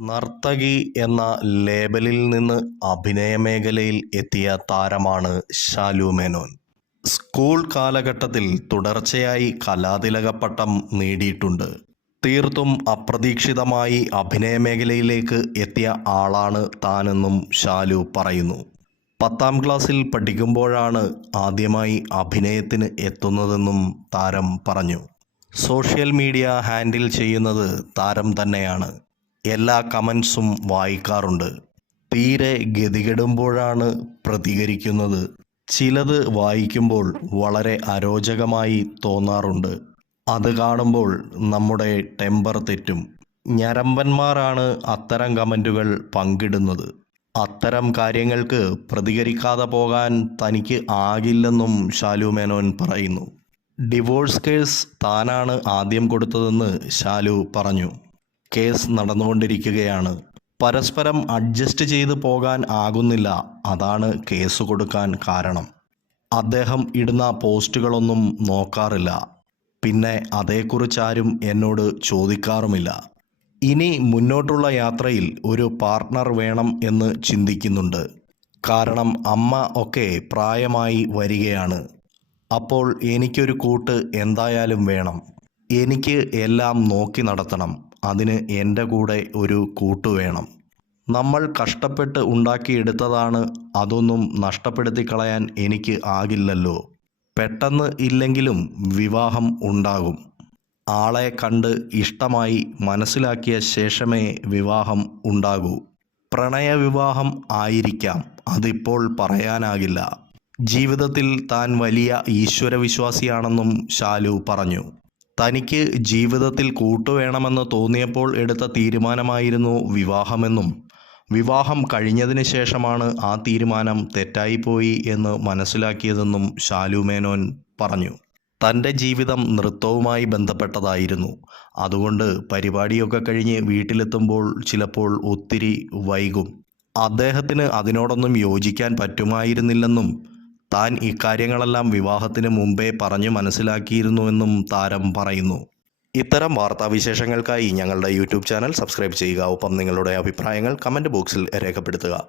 നർത്തകി എന്ന ലേബലിൽ നിന്ന് അഭിനയമേഖലയിൽ എത്തിയ താരമാണ് ഷാലു മേനോൻ. സ്കൂൾ കാലഘട്ടത്തിൽ തുടർച്ചയായി കലാതിലക പട്ടം നേടിയിട്ടുണ്ട്. തീർത്തും അപ്രതീക്ഷിതമായി അഭിനയമേഖലയിലേക്ക് എത്തിയ ആളാണ് താനെന്നും ഷാലു പറയുന്നു. പത്താം ക്ലാസ്സിൽ പഠിക്കുമ്പോഴാണ് ആദ്യമായി അഭിനയത്തിന് എത്തുന്നതെന്നും താരം പറഞ്ഞു. സോഷ്യൽ മീഡിയ ഹാൻഡിൽ ചെയ്യുന്നത് താരം തന്നെയാണ്. എല്ലാ കമൻസും വായിക്കാറുണ്ട്. തീരെ ഗതികെടുമ്പോഴാണ് പ്രതികരിക്കുന്നത്. ചിലത് വായിക്കുമ്പോൾ വളരെ അരോചകമായി തോന്നാറുണ്ട്. അത് കാണുമ്പോൾ നമ്മുടെ ടെമ്പർ തെറ്റും. ഞരമ്പന്മാരാണ് അത്തരം കമന്റുകൾ പങ്കിടുന്നത്. അത്തരം കാര്യങ്ങൾക്ക് പ്രതികരിക്കാതെ പോകാൻ തനിക്ക് ആകില്ലെന്നും ഷാലു മേനോൻ പറയുന്നു. ഡിവോഴ്സ് കേസ് താനാണ് ആദ്യം കൊടുത്തതെന്ന് ഷാലു പറഞ്ഞു. കേസ് നടന്നുകൊണ്ടിരിക്കുകയാണ്. പരസ്പരം അഡ്ജസ്റ്റ് ചെയ്ത് പോകാൻ ആകുന്നില്ല. അതാണ് കേസ് കൊടുക്കാൻ കാരണം. അദ്ദേഹം ഇടുന്ന പോസ്റ്റുകളൊന്നും നോക്കാറില്ല. പിന്നെ അതേക്കുറിച്ചാരും എന്നോട് ചോദിക്കാറുമില്ല. ഇനി മുന്നോട്ടുള്ള യാത്രയിൽ ഒരു പാർട്ട്ണർ വേണം എന്ന് ചിന്തിക്കുന്നുണ്ട്. കാരണം അമ്മ ഒക്കെ പ്രായമായി വരികയാണ്. അപ്പോൾ എനിക്കൊരു കൂട്ട് എന്തായാലും വേണം. എനിക്ക് എല്ലാം നോക്കി നടത്തണം. അതിന് എന്റെ കൂടെ ഒരു കൂട്ട് വേണം. നമ്മൾ കഷ്ടപ്പെട്ട് ഉണ്ടാക്കിയെടുത്തതാണ് അതൊന്നും നഷ്ടപ്പെടുത്തി കളയാൻ എനിക്ക് ആകില്ലല്ലോ. പെട്ടെന്ന് ഇല്ലെങ്കിലും വിവാഹം ഉണ്ടാകും. ആളെ കണ്ട് ഇഷ്ടമായി മനസ്സിലാക്കിയ ശേഷമേ വിവാഹം ഉണ്ടാകൂ. പ്രണയവിവാഹം ആയിരിക്കാം അതിപ്പോൾ പറയാനാകില്ല. ജീവിതത്തിൽ താൻ വലിയ ഈശ്വരവിശ്വാസിയാണെന്നും ശാലു പറഞ്ഞു. തനിക്ക് ജീവിതത്തിൽ കൂട്ടുവേണമെന്ന് തോന്നിയപ്പോൾ എടുത്ത തീരുമാനമായിരുന്നു വിവാഹമെന്നും വിവാഹം കഴിഞ്ഞതിന് ശേഷമാണ് ആ തീരുമാനം തെറ്റായിപ്പോയി എന്ന് മനസ്സിലാക്കിയതെന്നും ശാലുമേനോൻ പറഞ്ഞു. തന്റെ ജീവിതം നൃത്തവുമായി ബന്ധപ്പെട്ടതായിരുന്നു. അതുകൊണ്ട് പരിപാടിയൊക്കെ കഴിഞ്ഞ് വീട്ടിലെത്തുമ്പോൾ ചിലപ്പോൾ ഒത്തിരി വൈകും. അദ്ദേഹത്തിന് അതിനോടൊന്നും യോജിക്കാൻ പറ്റുമായിരുന്നില്ലെന്നും താൻ ഇക്കാര്യങ്ങളെല്ലാം വിവാഹത്തിന് മുമ്പേ പറഞ്ഞു മനസ്സിലാക്കിയിരുന്നുവെന്നും താരം പറയുന്നു. ഇത്തരം വാർത്താവിശേഷങ്ങൾക്കായി ഞങ്ങളുടെ യൂട്യൂബ് ചാനൽ സബ്സ്ക്രൈബ് ചെയ്യുക. ഒപ്പം നിങ്ങളുടെ അഭിപ്രായങ്ങൾ കമന്റ് ബോക്സിൽ രേഖപ്പെടുത്തുക.